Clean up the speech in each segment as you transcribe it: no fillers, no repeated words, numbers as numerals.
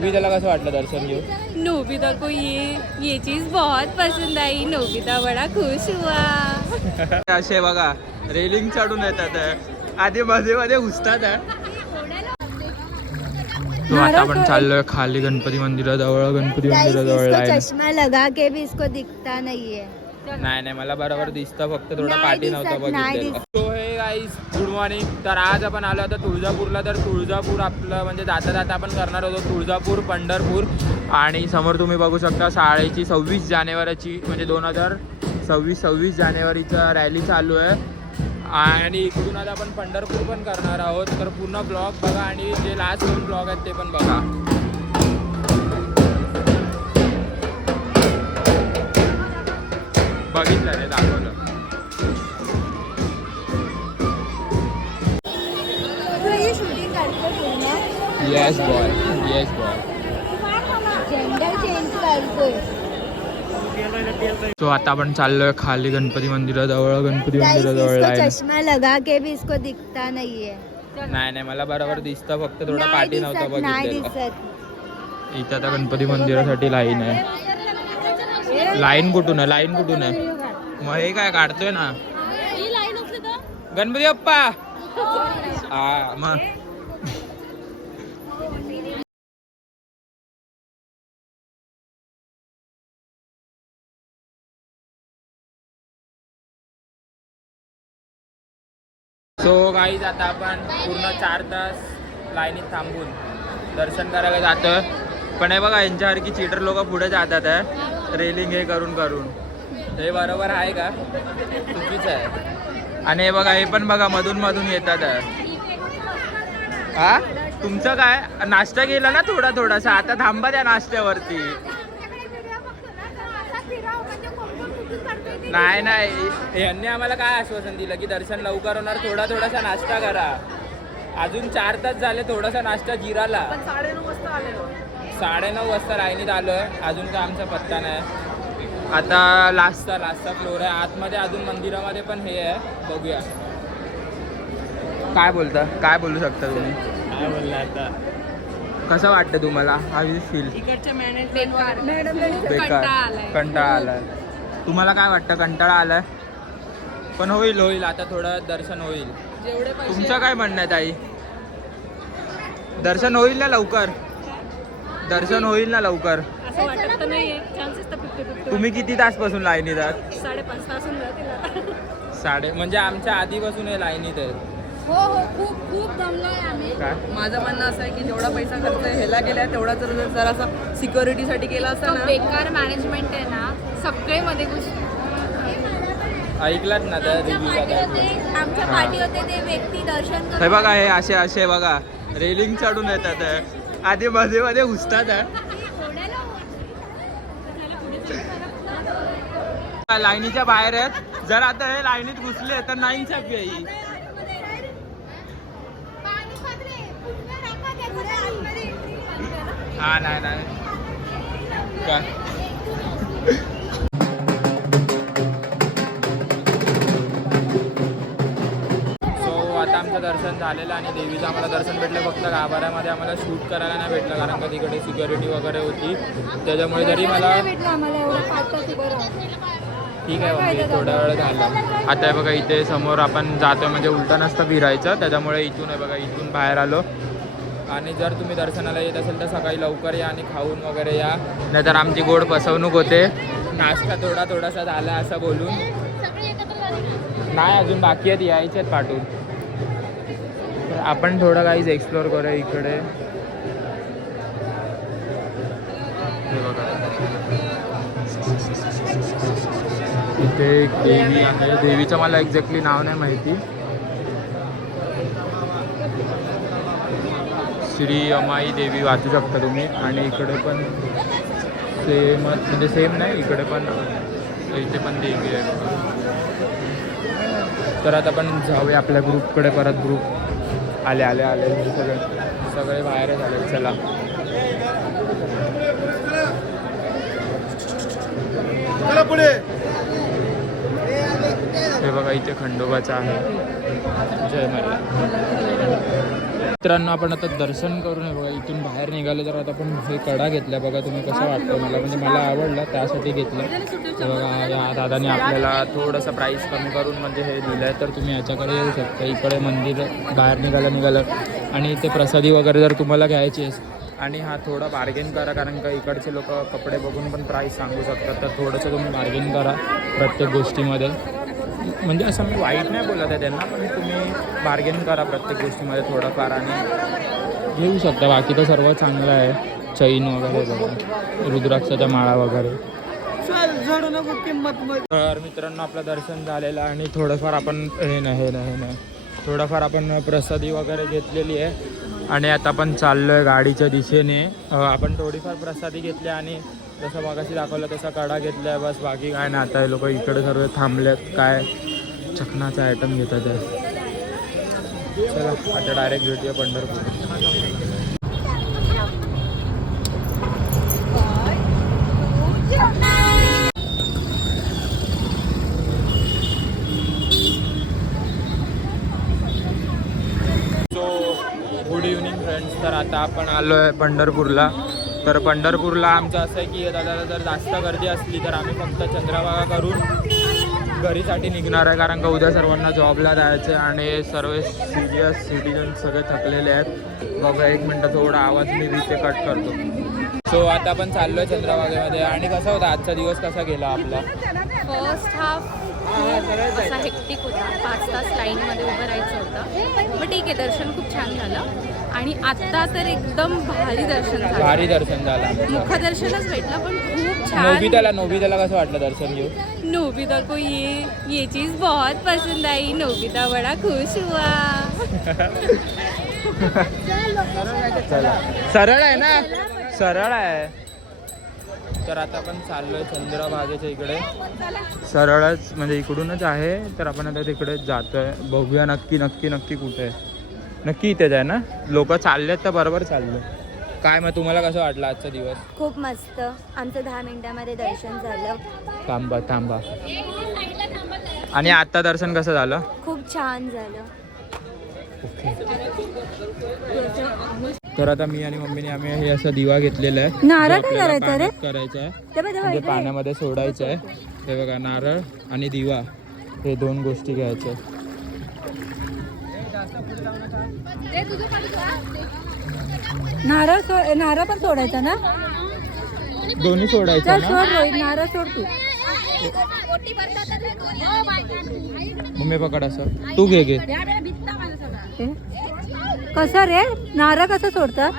नोबिताला कसं वाटलं दर्शन घेऊन? नोबिता को ये चीज बहुत पसंद आई. नोबिता बड़ा खुश हुआ. असे बघा रेलिंग चढून येतात आधी मध्ये मध्ये घुसतात. तो आता आपण चाललोय खाली गणपती मंदिराजवळ. गणपती मंदिराजवळ चष्मा लगा के भी इसको दिखता नाहीये. नाही मला बरोबर दिसतं, फक्त थोडा पाठी नव्हता बघितलेला. सो हे गाईज गुड मॉर्निंग. तर आज आपण आलो होतो तुळजापूरला. तर तुळजापूर आपलं म्हणजे जाता जाता आपण करणार होतो तुळजापूर पंढरपूर. आणि समोर तुम्ही बघू शकता शाळेची 26 जानेवारीची म्हणजे 2026 जानेवारीचा रॅली चालू आहे. आणि इकडून आता आपण पंढरपूर पण करणार आहोत. तर पूर्ण ब्लॉग बघा आणि जे लास्ट 2 ब्लॉग आहेत ते पण बघा. बघितलं रे, दाखवलं. Yes boy. जेंडर चेंज करतोय. तो आता आपण चाललोय खाली गणपती मंदिराजवळ. गणपती मंदिराजवळ आहे. चष्मा लगा के भी इसको दिखता नाहीये. नाही मला बरोबर दिसतं, फक्त थोडा पाठी नव्हता नाही बघितलेला. दिसत. इथं आता गणपती मंदिरासाठी लाईन आहे. लाईन कुठून आहे? मग हे काय काढतोय ना गणपती बाप्पा. हा मग सो गाईज आता आपण पूर्ण 4 तास लाईनीत थांबून दर्शन करायला जातोय. पण हे बघा यांच्यासारखी चीटर लोक पुढे जातात आहे रेलिंग हे करून. हे बरोबर आहे का? चुकीचं आहे. आणि हे बघा हे पण बघा मधून येतात आहे. हा तुमचं काय नाश्ता केला ना थोडासा, आता थांबा त्या नाश्त्यावरती. नाही यांनी आम्हाला काय आश्वासन दिलं की दर्शन लवकर होणार, थोडासा नाश्ता करा. अजून 4 तास झाले, थोडासा नाश्ता जिराला. 9:30 वाजता लाईनीत आलोय. अजून काय आमचा पत्ता नाही. आता लास्टचा फ्लोर आहे आतमध्ये. अजून मंदिरामध्ये पण हे आहे, बघूया. काय बोलू शकता तुम्ही? काय बोलला आता? कसं वाटतं तुम्हाला? हा फील बेकार कंटाळा आलाय. तुम्हाला काय वाटतं? कंटाळा आलाय? पण होईल आता थोडं दर्शन होईल. तुमचं काय म्हणणं आहे ताई? दर्शन होईल ना लवकर? असं वाटत नाही. तुम्ही किती तासपासून लाईनीत आहात? 5.5 तास. म्हणजे आमच्या आधीपासून हे लाईनीत आहेत. हो खूप दमलोय आम्ही. काय माझं म्हणणं असं आहे की जेवढा पैसा खर्च ह्याला केलाय तेवढा जरासा सिक्युरिटीसाठी केला असता ना. बेकार मॅनेजमेंट आहे ना सगळे मध्ये ऐकलात ना त्या आमच्या पाठी होते ते व्यक्ती दर्शन हे बघा हे असे बघा रेलिंग चढून येतात आधी मध्ये घुसतात. लाईनीच्या बाहेर आहेत. जर आता हे लाईनीत घुसले तर नाही इन्साफी आहे. हा नाही काय आता आमचं दर्शन झालेलं आणि देवीचं आम्हाला दर्शन भेटलं. फक्त गाभाऱ्यामध्ये आम्हाला शूट करायला नाही भेटलं कारण का तिकडे सिक्युरिटी वगैरे होती. त्याच्यामुळे जरी मला ठीक आहे म्हणजे थोडा वेळ झाला. आता आहे बघा इथे समोर आपण जातोय म्हणजे उलटा नसतं फिरायचं. त्याच्यामुळे इथून आहे बघा इथून बाहेर आलो. आणि जर तुम्ही दर्शनाला येत असेल तर सकाळी लवकर या आणि खाऊन वगैरे या, नाहीतर आमची गोड फसवणूक होते. नाश्ता थोडासा झाला असं बोलून. नाही अजून बाकी आहेत, यायचे आहेत पाठवून. आपण थोडं काहीच एक्सप्लोअर करूया इकडे. हे बघा इथे एक देवी आहे. देवीचं मला एक्झॅक्टली नाव नाही माहिती. श्री अमाई देवी वाचू शकता तुम्ही. आणि इकडे पण सेम नाही, इकडे पण इथे पण देवी आहे. तर आता आपण जाऊया आपल्या ग्रुपकडे. परत ग्रुप आले सगळे बाहेर झाले. चला पुढे. हे बघा इथे खंडोबाचं आहे. जय मल्हार. मित्रांनो आपण आता दर्शन करून आहे बघा इथून बाहेर निघालो तर आता आपण हे कडा घेतल्या बघा. तुम्ही कसं वाटतं मला म्हणजे मला आवडलं त्यासाठी घेतलं. तर बघा या दादाने आपल्याला थोडंसं प्राईस कमी करून म्हणजे हे दिलं आहे. तर तुम्ही याच्याकडे येऊ शकता. इकडे मंदिर बाहेर निघालं आणि इथे प्रसादी वगैरे जर तुम्हाला घ्यायची आहे आणि हा थोडा बार्गेन करा कारण का इकडचे लोक कपडे बघून पण प्राईस सांगू शकतात. तर थोडंसं तुम्ही बार्गेन करा प्रत्येक गोष्टीमध्ये. म्हणजे असं मी वाईट नाही बोलत आहे त्यांना पण तुम्ही बार्गेन करा प्रत्येक गोष्टीमध्ये थोडंफार आणि घेऊ शकता. बाकी तर सर्व चांगलं आहे. चैन वगैरे बघा रुद्राक्षाच्या माळा वगैरे. तर मित्रांनो आपलं दर्शन झालेलं आणि थोडंफार आपण हे नाही थोडंफार आपण प्रसादी वगैरे घेतलेली आहे आणि आता आपण चाललो आहे गाडीच्या दिशेने. आपण थोडीफार प्रसादी घेतली आणि जसं मगाशी दाखवलं तसा कडा घेतला आहे बस. बाकी काय नाही. आता हे लोक इकडे सर्व थांबलेत काय चकनाचा आयटम घेतात आहे. चला आता डायरेक्ट भेटूया पंढरपूर. Good evening friends. तर आता आपण आलो आहे पंढरपूरला. तर पंढरपूरला आमचं असं आहे की दादा जर जास्त गर्दी असली तर आम्ही फक्त चंद्रभागा करून घरीसाठी निघणार आहे कारण का उद्या सर्वांना जॉबला जायचं आहे आणि सर्व सिरियस सिटीजन सगळे थकलेले आहेत. बघा एक मिनटं थोडा आवाज मी इथे कट करतो. सो आता आपण चाललो आहे चंद्रभागेमध्ये. आणि कसा होता आजचा दिवस कसा गेला आपला? फर्स्ट हाफ असा हेक्टिक होता. 5 तास लाईनमध्ये उभं राहायचं होतं. मग ठीक आहे दर्शन खूप छान झालं. आणि आत्ता तर एकदम भारी दर्शन झालं. मुखदर्शनच भेटलं पण खूप छान. नोबिताला कसं वाटलं दर्शन घेऊन? नोबिता को ये चीज़ बहुत पसंद आई. नोबिता बड़ा खुश हुआ. चला सरळ आहे ना सरळ आहे. तर आता आपण चाललोय चंद्रभागेच्या इकडे. सरळच म्हणजे इकडूनच आहे. तर आपण आता तिकडेच जातोय. बघूया नक्की कुठे आहे. नक्की इथेच आहे ना. लोक चाललेत तर बरोबर चाललो. काय मग तुम्हाला कसं वाटलं आजचा दिवस? खूप मस्त. आमचं 10 मिनिटामध्ये दर्शन झालं. थांबा आणि आता दर्शन कसं झालं? खूप छान झालं. तर आता मी आणि मम्मीने आम्ही हे असा दिवा घेतलेला आहे. नारळ काय करायचं रे? करायचं आहे म्हणजे पाण्यामध्ये सोडायचं आहे. हे बघा नारळ आणि दिवा हे 2 गोष्टी घ्यायच्या. नारळ पण सोडायचा ना? दोन्ही सोडायचं ना. नारळ सोड तू. मम्मी पकड असं तू घे. कसं रे नारळ कसं सोडतात?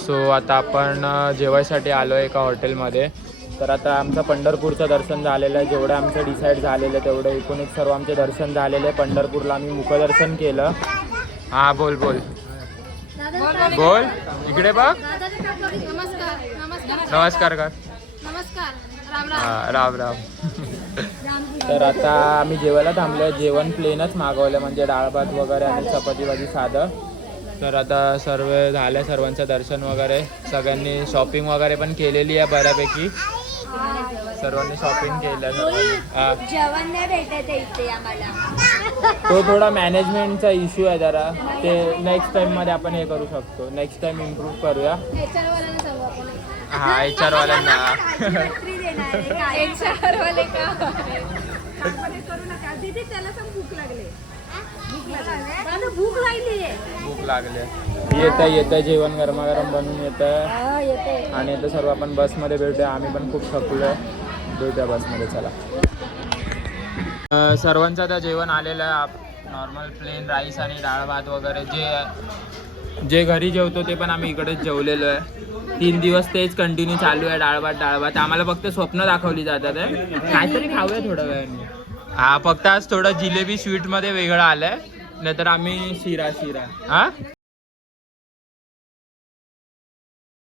सो आता आपण जेवायसाठी आलो आहे एका हॉटेलमध्ये. तर आता आमचं पंढरपूरचं दर्शन झालेलं आहे. जेवढं आमचं डिसाईड झालेलं आहे तेवढं एकूण एक सर्व आमचे दर्शन झालेले आहे. पंढरपूरला आम्ही मुखदर्शन केलं. हां बोल इकडे बघ. नमस्कार कर. राम तर आता आम्ही जेवायला थांबलो. जेवण प्लेनच मागवलं म्हणजे डाळ भात वगैरे आणि चपाती भाजी साधं. तर आता सर्व झालं सर्वांचं दर्शन वगैरे. सगळ्यांनी शॉपिंग वगैरे पण केलेली आहे बऱ्यापैकी. सर्वांनी शॉपिंग केलं. जेवण नाही भेटत इथे आम्हाला. तो थोडा मॅनेजमेंटचा इश्यू आहे जरा. ते नेक्स्ट टाइममध्ये आपण हे करू शकतो. नेक्स्ट टाइम इम्प्रूव्ह करूया. हां HR वाल्यांना भूक लागली. येतं जेवण गरमागरम बनवून येतं आणि आता सर्व आपण बसमध्ये भेटूया. आम्ही पण खूप थकलोय. भेटूया बसमध्ये. चला. सर्वांचं आता जेवण आलेलं आहे. नॉर्मल प्लेन राईस आणि डाळ भात वगैरे जे घरी जेवतो ते पण आम्ही इकडेच जेवलेलो आहे. 3 दिवस तेच कंटिन्यू चालू आहे. डाळ भात. आम्हाला फक्त स्वप्न दाखवली जातात आहे. काहीतरी खाऊया थोड्या वेळाने. हा फक्त आज थोडं जिलेबी स्वीटमध्ये वेगळं आलंय. नाहीतर आम्ही शिरा. हां